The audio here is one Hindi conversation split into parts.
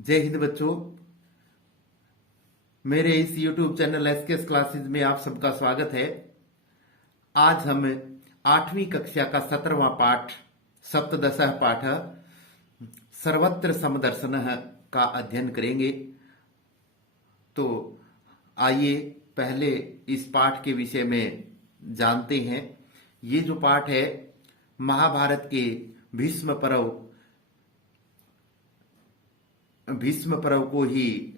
जय हिंद बच्चों। मेरे इस YouTube चैनल एसकेएस क्लासेस में आप सबका स्वागत है। आज हम 8वीं कक्षा का 17वां पाठ सप्तदशः पाठ सर्वत्र समदर्शनः का अध्ययन करेंगे। तो आइए पहले इस पाठ के विषय में जानते हैं। ये जो पाठ है महाभारत के भीष्म पर्व को ही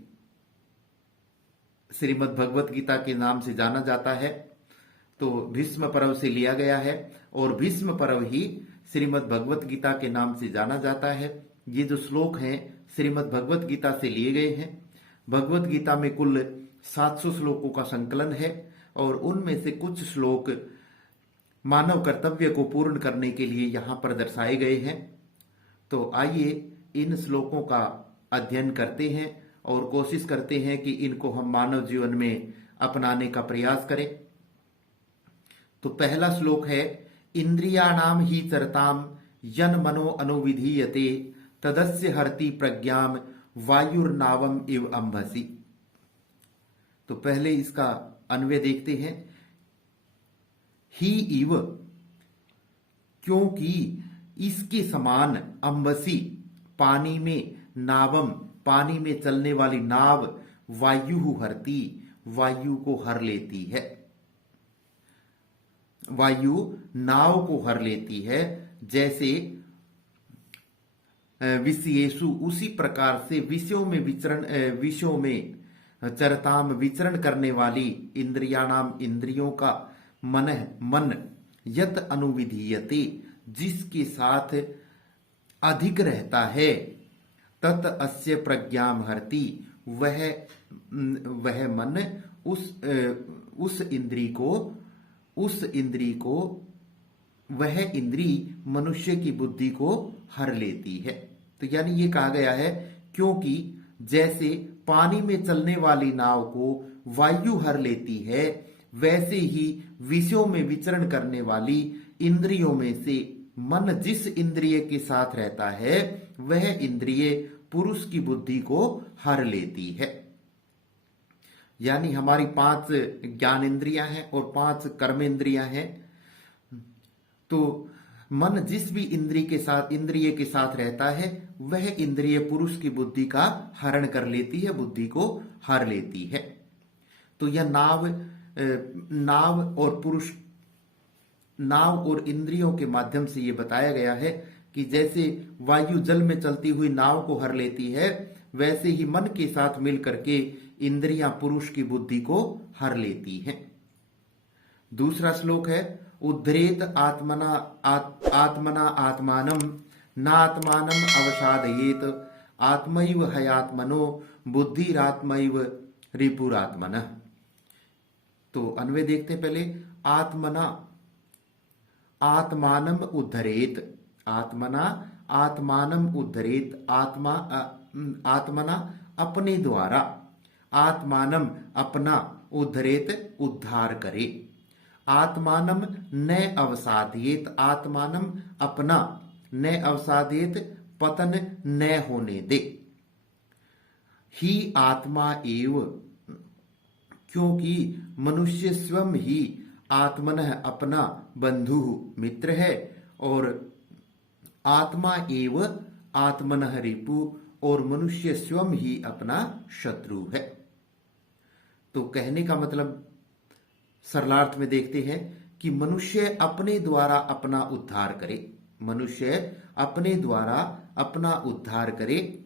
श्रीमद् भगवत गीता के नाम से जाना जाता है। तो भीष्म पर्व से लिया गया है और भीष्म पर्व ही श्रीमद् भगवत गीता के नाम से जाना जाता है। ये जो श्लोक हैं श्रीमद् भगवत गीता से लिए गए हैं। भगवत गीता में कुल 700 श्लोकों का संकलन है और उनमें से कुछ श्लोक मानव कर्तव्य को पूर्ण करने के लिए यहाँ पर दर्शाए गए हैं। तो आइए इन श्लोकों का अध्ययन करते हैं और कोशिश करते हैं कि इनको हम मानव जीवन में अपनाने का प्रयास करें। तो पहला श्लोक है, इंद्रियाणाम ही चरताम यन मनो अनुविधीयते तदस्य हरति प्रज्ञाम वायुर्नावम इव अंभसी। तो पहले इसका अन्वय देखते हैं। ही इव क्योंकि इसके समान, अंबसी पानी में, नावम पानी में चलने वाली नाव, वायु हरती वायु को हर लेती है। वायु नाव को हर लेती है। जैसे विषयेषु उसी प्रकार से विषयों में चरताम विचरण करने वाली इंद्रियाणाम इंद्रियों का मन यत अनुविधीयते जिसके साथ अधिक रहता है, तत् अस्य प्रज्ञाम हरति वह मन उस इंद्री को वह इंद्री मनुष्य की बुद्धि को हर लेती है। तो यानी ये कहा गया है क्योंकि जैसे पानी में चलने वाली नाव को वायु हर लेती है, वैसे ही विषयों में विचरण करने वाली इंद्रियों में से मन जिस इंद्रिय के साथ रहता है वह इंद्रिय पुरुष की बुद्धि को हर लेती है। यानी हमारी 5 ज्ञानेंद्रियां हैं और 5 कर्मेंद्रियां हैं। तो मन जिस भी इंद्रिय के साथ रहता है वह इंद्रिय पुरुष की बुद्धि का हरण कर लेती है, बुद्धि को हर लेती है। तो यह नाव और इंद्रियों के माध्यम से यह बताया गया है कि जैसे वायु जल में चलती हुई नाव को हर लेती है, वैसे ही मन के साथ मिल करके इंद्रियां पुरुष की बुद्धि को हर लेती हैं। दूसरा श्लोक है, उद्धरेत आत्मना आत्मानम नात्मानम अवसादयेत आत्मैव हयात्मनो बुद्धिरात्मैव रिपुरात्मनः। तो अन्वय देखते पहले। आत्मानम उद्धरेत, आत्मना आत्मानम उद्धरेत, आत्मना अपने द्वारा, आत्मानम अपना, उद्धरेत उद्धार करे, आत्मानम न अवसादेत, आत्मानम अपना, न अवसादेत पतन न होने दे। ही आत्मा एव क्योंकि मनुष्य स्वयं ही आत्मनः अपना बंधु मित्र है और आत्मा एव आत्मनः रिपु और मनुष्य स्वयं ही अपना शत्रु है। तो कहने का मतलब सरलार्थ में देखते हैं कि मनुष्य अपने द्वारा अपना उद्धार करे, मनुष्य अपने द्वारा अपना उद्धार करे,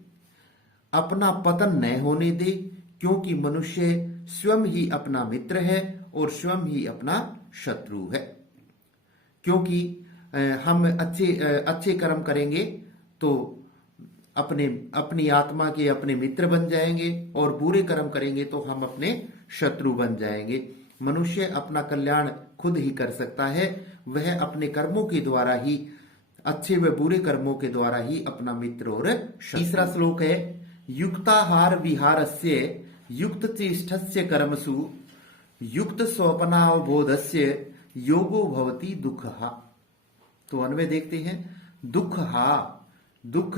अपना पतन न होने दे, क्योंकि मनुष्य स्वयं ही अपना मित्र है और स्वयं ही अपना शत्रु है। क्योंकि हम अच्छे कर्म करेंगे तो अपनी आत्मा के अपने मित्र बन जाएंगे और बुरे कर्म करेंगे तो हम अपने शत्रु बन जाएंगे। मनुष्य अपना कल्याण खुद ही कर सकता है, वह अपने कर्मों के द्वारा ही, अच्छे व बुरे कर्मों के द्वारा ही अपना मित्र और शत्रु। तीसरा श्लोक है, युक्ताहार विहारस्य युक्त चेष्टस्य कर्मसु युक्त स्वप्नावबोधस्य योगो भवति दुःखः। तो अन्वय देखते हैं। दुख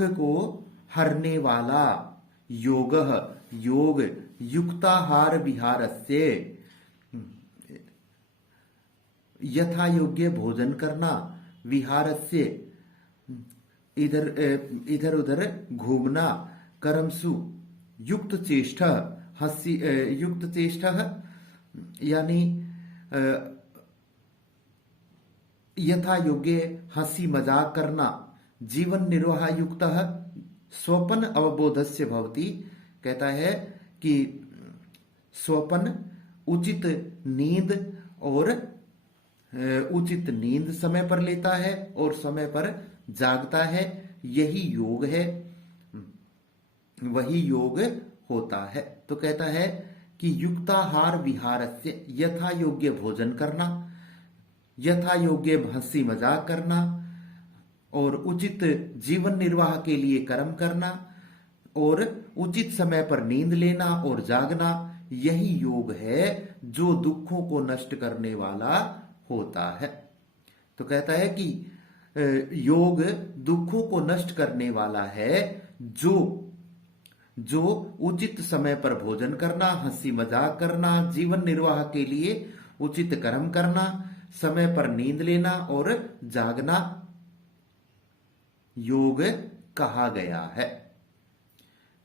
को हरने वाला योगः योग युक्ताहार विहारस्य यथा योग्य भोजन करना, विहारस्य इधर उधर घूमना, कर्मसु युक्त चेष्टा हंसी युक्त चेष्टा यानी यथा योग्य हंसी मजाक करना, जीवन निर्वाह युक्त स्वपन अवबोधस्य भवति, कहता है कि स्वपन उचित नींद और उचित नींद समय पर लेता है और समय पर जागता है, यही योग है, वही योग होता है। तो कहता है कि युक्ताहार विहारस्य यथा योग्य भोजन करना, यथा योग्य हंसी मजाक करना और उचित जीवन निर्वाह के लिए कर्म करना और उचित समय पर नींद लेना और जागना, यही योग है जो दुखों को नष्ट करने वाला होता है। तो कहता है कि योग दुखों को नष्ट करने वाला है, जो उचित समय पर भोजन करना, हंसी मजाक करना, जीवन निर्वाह के लिए उचित कर्म करना, समय पर नींद लेना और जागना योग कहा गया है।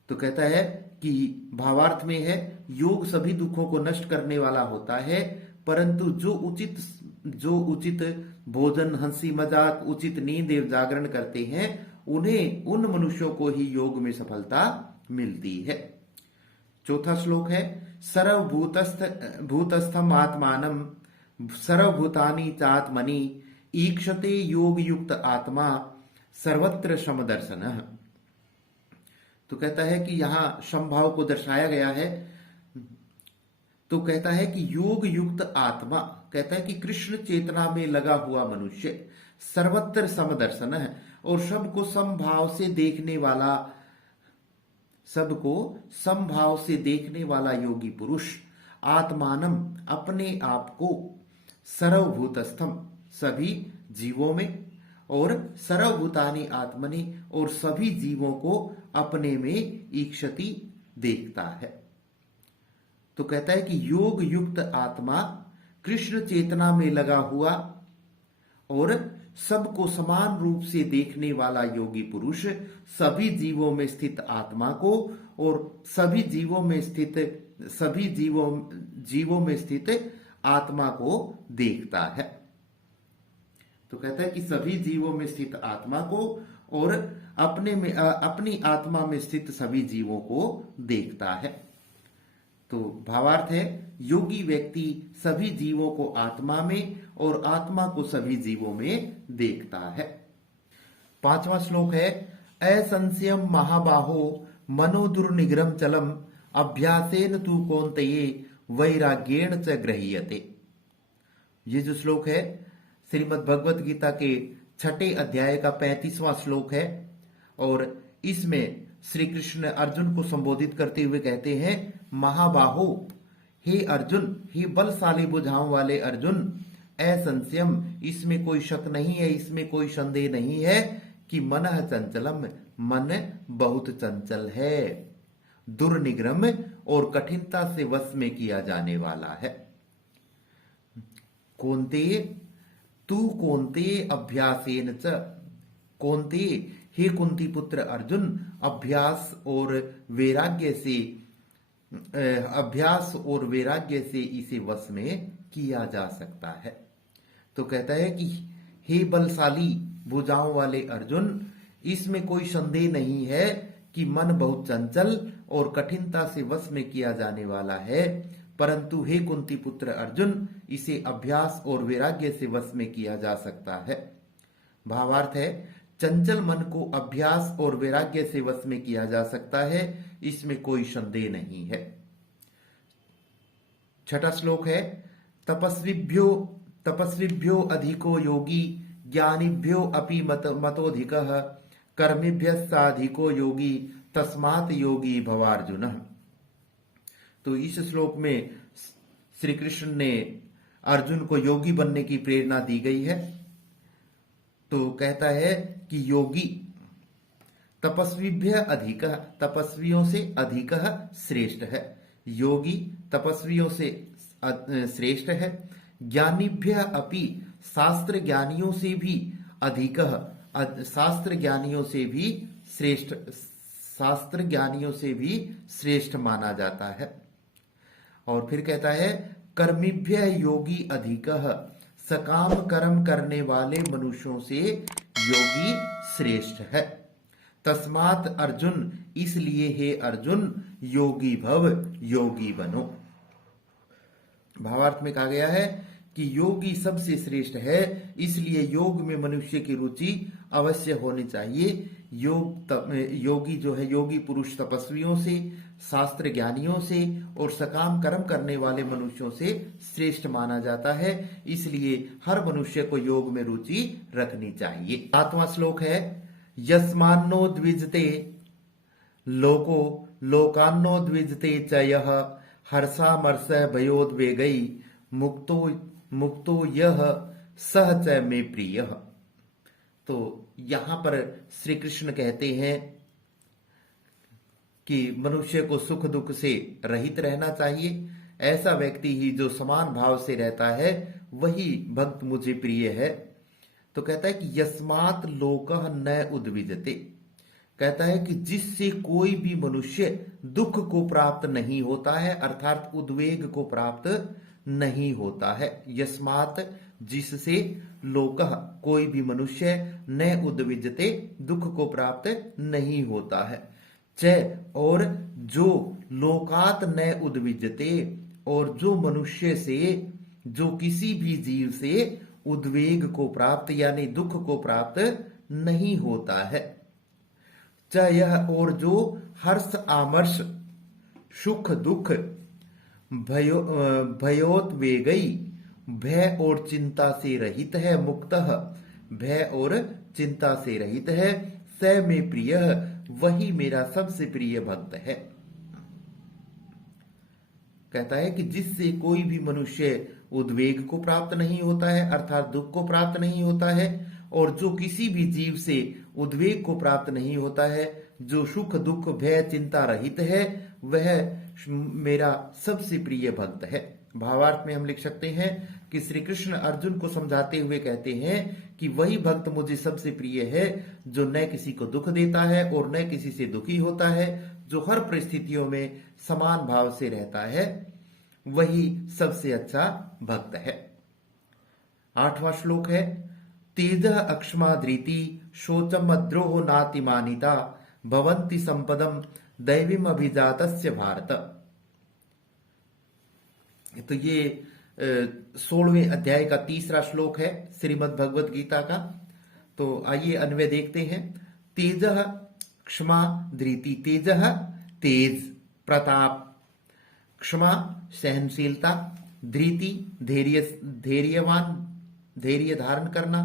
तो कहता है कि भावार्थ में है योग सभी दुखों को नष्ट करने वाला होता है, परंतु जो उचित भोजन, हंसी मजाक, उचित नींद एवं जागरण करते हैं उन मनुष्यों को ही योग में सफलता मिलती है। चौथा श्लोक है सर्वभूतस्थम आत्मानं सर्वभूतानि चात्मनि ईक्षते योग युक्त आत्मा सर्वत्र समदर्शनः। तो कहता है कि यहां समभाव को दर्शाया गया है। तो कहता है कि योग युक्त आत्मा, कहता है कि कृष्ण चेतना में लगा हुआ मनुष्य सर्वत्र समदर्शन है और सबको समभाव से देखने वाला योगी पुरुष आत्मानम अपने आप को सर्वभूतस्थम सभी जीवों में और सर्वभूतानि आत्मनि और सभी जीवों को अपने में ईक्षति देखता है। तो कहता है कि योग युक्त आत्मा कृष्ण चेतना में लगा हुआ और सबको समान रूप से देखने वाला योगी पुरुष सभी जीवों में स्थित आत्मा को और सभी जीवों में स्थित आत्मा को देखता है। तो कहता है कि सभी जीवों में स्थित आत्मा को और अपनी आत्मा में स्थित सभी जीवों को देखता है। तो भावार्थ है योगी व्यक्ति सभी जीवों को आत्मा में और आत्मा को सभी जीवों में देखता है। पांचवा श्लोक है असंशयम महाबाहो मनोदुर्निग्रह चलम अभ्यासेन तु कौन्तेये वैराग्येण च गृह्यते। ये जो श्लोक है श्रीमद् भगवत गीता के 6 अध्याय का 35वां श्लोक है और इसमें श्री कृष्ण अर्जुन को संबोधित करते हुए कहते हैं महाबाहो, हे अर्जुन, हे बलशाली भुजाओं वाले अर्जुन, असंशयम, इसमें कोई शक नहीं है, इसमें कोई संदेह नहीं है कि मनः चंचलम, मन बहुत चंचल है, दुर्निग्रह और कठिनता से वश में किया जाने वाला है। कौन्तेय, तू कौन्तेय अभ्यासेन च, कौन्तेय, हे कुंती पुत्र अर्जुन, अभ्यास और वैराग्य से इसे वश में किया जा सकता है। तो कहता है कि हे बलशाली भुजाओं वाले अर्जुन, इसमें कोई संदेह नहीं है कि मन बहुत चंचल और कठिनता से वश में किया जाने वाला है, परंतु हे कुंती पुत्र अर्जुन, इसे अभ्यास और वैराग्य से वश में किया जा सकता है। भावार्थ है चंचल मन को अभ्यास और वैराग्य से वश में किया जा सकता है, इसमें कोई संदेह नहीं है। छठा श्लोक है तपस्विभ्यो अधिको योगी ज्ञानिभ्यो अपि मतोधिकः कर्मिभ्यः साधिको योगी तस्मात् योगी भवार्जुन। तो इस श्लोक में श्री कृष्ण ने अर्जुन को योगी बनने की प्रेरणा दी गई है। तो कहता है कि योगी तपस्वीभ्य अधिक, तपस्वियों से अधिक श्रेष्ठ है। योगी तपस्वियों से श्रेष्ठ है। ज्ञानीभ्य अपि, शास्त्र ज्ञानियों से भी अधिक, शास्त्र ज्ञानियों से भी श्रेष्ठ, शास्त्र ज्ञानियों से भी श्रेष्ठ माना जाता है। और फिर कहता है कर्मिभ्य योगी अधिक, सकाम कर्म करने वाले मनुष्यों से योगी श्रेष्ठ है। तस्मात् अर्जुन, इसलिए हे अर्जुन, योगी भव, योगी बनो। भावार्थ में कहा गया है कि योगी सबसे श्रेष्ठ है, इसलिए योग में मनुष्य की रुचि अवश्य होनी चाहिए। योगी जो है, योगी पुरुष तपस्वियों से, शास्त्र ज्ञानियों से और सकाम कर्म करने वाले मनुष्यों से श्रेष्ठ माना जाता है, इसलिए हर मनुष्य को योग में रुचि रखनी चाहिए। 7वां श्लोक है यस्मान्नो द्विजते लोको लोकान्नो द्विजते च यः हर्षामर्ष भयोद्वेगै मुक्तो मुक्तो यह सह च मे प्रिय। तो यहां पर श्री कृष्ण कहते हैं कि मनुष्य को सुख दुख से रहित रहना चाहिए। ऐसा व्यक्ति ही जो समान भाव से रहता है वही भक्त मुझे प्रिय है। तो कहता है कि यस्मात् लोकः न उद्विजते, कहता है कि जिससे कोई भी मनुष्य दुख को प्राप्त नहीं होता है, अर्थात उद्वेग को प्राप्त नहीं होता है। यस्मात् जिससे, लोकः कोई भी मनुष्य, न उद्विजते दुख को प्राप्त नहीं होता है। च और जो, लोकात न उद्विजते और जो मनुष्य से, जो किसी भी जीव से उद्वेग को प्राप्त यानी दुख को प्राप्त नहीं होता है। च यह और जो हर्ष आमर्ष सुख दुख भयोद्वेगई भय और चिंता से रहित है, मुक्तः भय और चिंता से रहित है, स में प्रिय वही मेरा सबसे प्रिय भक्त है। कहता है कि जिससे कोई भी मनुष्य उद्वेग को प्राप्त नहीं होता है, अर्थात दुख को प्राप्त नहीं होता है, और जो किसी भी जीव से उद्वेग को प्राप्त नहीं होता है, जो सुख दुख भय चिंता रहित है, वह मेरा सबसे प्रिय भक्त है। भावार्थ में हम लिख सकते हैं कि श्री कृष्ण अर्जुन को समझाते हुए कहते हैं कि वही भक्त मुझे सबसे प्रिय है जो न किसी को दुख देता है और न किसी से दुखी होता है, जो हर परिस्थितियों में समान भाव से रहता है, वही सबसे अच्छा भक्त है। 8वां श्लोक है तेज अक्ष्मा धृति शोचम अद्रोह नातिमानिता भवन्ति संपदम दैवीम अभिजातस्य भारत। तो ये 16वें अध्याय का 3रा श्लोक है श्रीमद् भगवत गीता का। तो आइए अन्वय देखते हैं। तेज क्षमा धृति, तेज तेज प्रताप, क्षमा सहनशीलता, धृति धैर्यवान धैर्य धारण करना,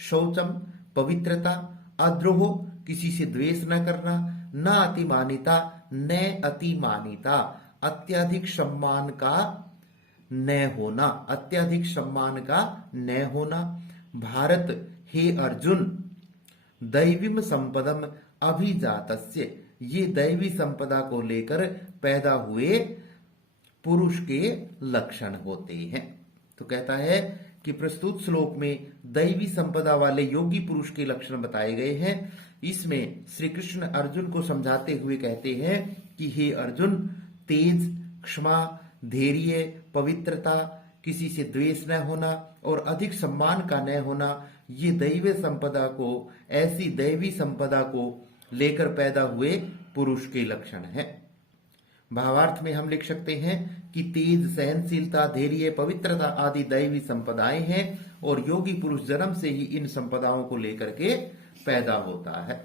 शौचम पवित्रता, अद्रोह किसी से द्वेष न करना, न अतिमानिता न अतिमानिता अत्यधिक सम्मान का न होना, अत्यधिक सम्मान का न होना। भारत हे अर्जुन दैवीम संपदम अभिजातस्य, ये दैवी संपदा को लेकर पैदा हुए पुरुष के लक्षण होते हैं। तो कहता है कि प्रस्तुत श्लोक में दैवी संपदा वाले योगी पुरुष के लक्षण बताए गए हैं। इसमें श्री कृष्ण अर्जुन को समझाते हुए कहते हैं कि हे अर्जुन, तेज, क्षमा, धैर्य, पवित्रता, किसी से द्वेष न होना और अधिक सम्मान का न होना, ये दैवी संपदा को, ऐसी दैवी संपदा को लेकर पैदा हुए पुरुष के लक्षण हैं। भावार्थ में हम लिख सकते हैं कि तेज, सहनशीलता, धैर्य, पवित्रता आदि दैवी संपदाएं हैं और योगी पुरुष जन्म से ही इन संपदाओं को लेकर के पैदा होता है।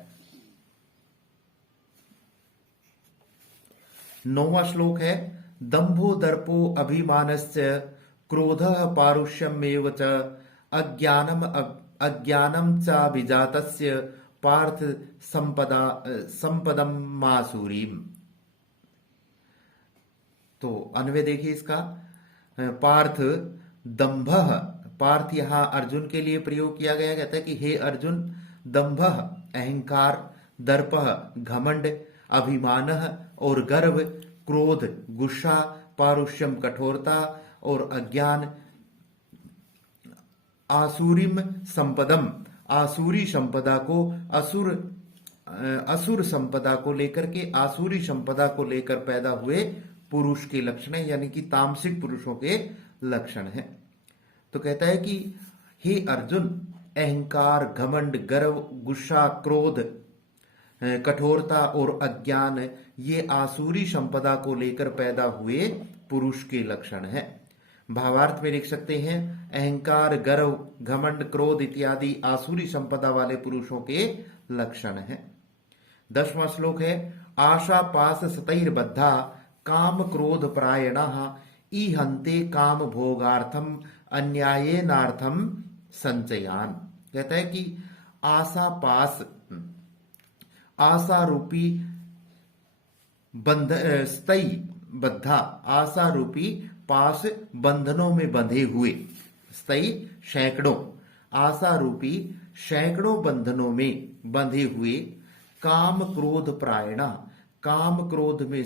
9वां श्लोक है दंभो दर्पो अभिमानस्य क्रोधः पारुष्यमेव च अज्ञानम चाभिजातस्य पार्थ संपदम मासूरीम। तो अन्वय देखिए इसका। पार्थ दंभ, पार्थ यहां अर्जुन के लिए प्रयोग किया गया। कहता है कि हे अर्जुन, दंभ अहंकार, दर्पः घमंड, अभिमानः और गर्व, क्रोध गुस्सा, पारुष्यम कठोरता और अज्ञान, आसुरीम संपदम, आसुरी संपदा को असुर संपदा को लेकर के आसुरी संपदा को लेकर पैदा हुए पुरुष के लक्षण है, यानी कि तामसिक पुरुषों के लक्षण है। तो कहता है कि हे अर्जुन, अहंकार, घमंड, गर्व, गुस्सा, क्रोध, कठोरता और अज्ञान ये आसुरी संपदा को लेकर पैदा हुए पुरुष के लक्षण है। भावार्थ में लिख सकते हैं, अहंकार, गर्व, घमंड, क्रोध इत्यादि आसुरी संपदा वाले पुरुषों के लक्षण है। 10वां श्लोक है, आशा पास सतैर्बद्धा काम क्रोध प्रायणः ईहन्ते काम भोगार्थम अन्यायेनार्थम संचयान। कहता है कि आशा पास, आशा रूपी बंध स्तई बद्धा, आशा रूपी पास बंधनों में बंधे हुए, स्तई सैकड़ों, आशा रूपी सैकड़ों बंधनों में बंधे हुए, काम क्रोध प्रायणा, काम क्रोध में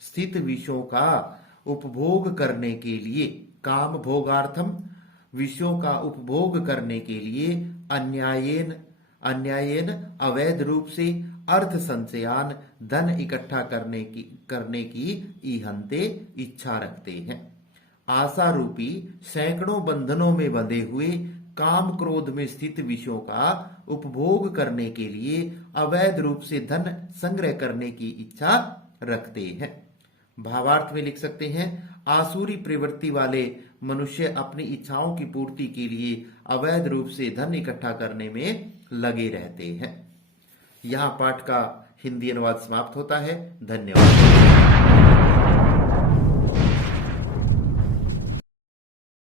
स्थित विषयों का उपभोग करने के लिए, काम भोगार्थम विषयों का उपभोग करने के लिए, अन्यायेन अवैध रूप से, अर्थ संचयान धन इकट्ठा करने की ईहन्ते इच्छा रखते हैं। आशा रूपी सैकड़ों बंधनों में बंधे हुए, काम क्रोध में स्थित विषयों का उपभोग करने के लिए अवैध रूप से धन संग्रह करने की इच्छा रखते हैं। भावार्थ में लिख सकते हैं, आसुरी प्रवृत्ति वाले मनुष्य अपनी इच्छाओं की पूर्ति के लिए अवैध रूप से धन इकट्ठा करने में लगे रहते हैं। यहाँ पाठ का हिंदी अनुवाद समाप्त होता है। धन्यवाद।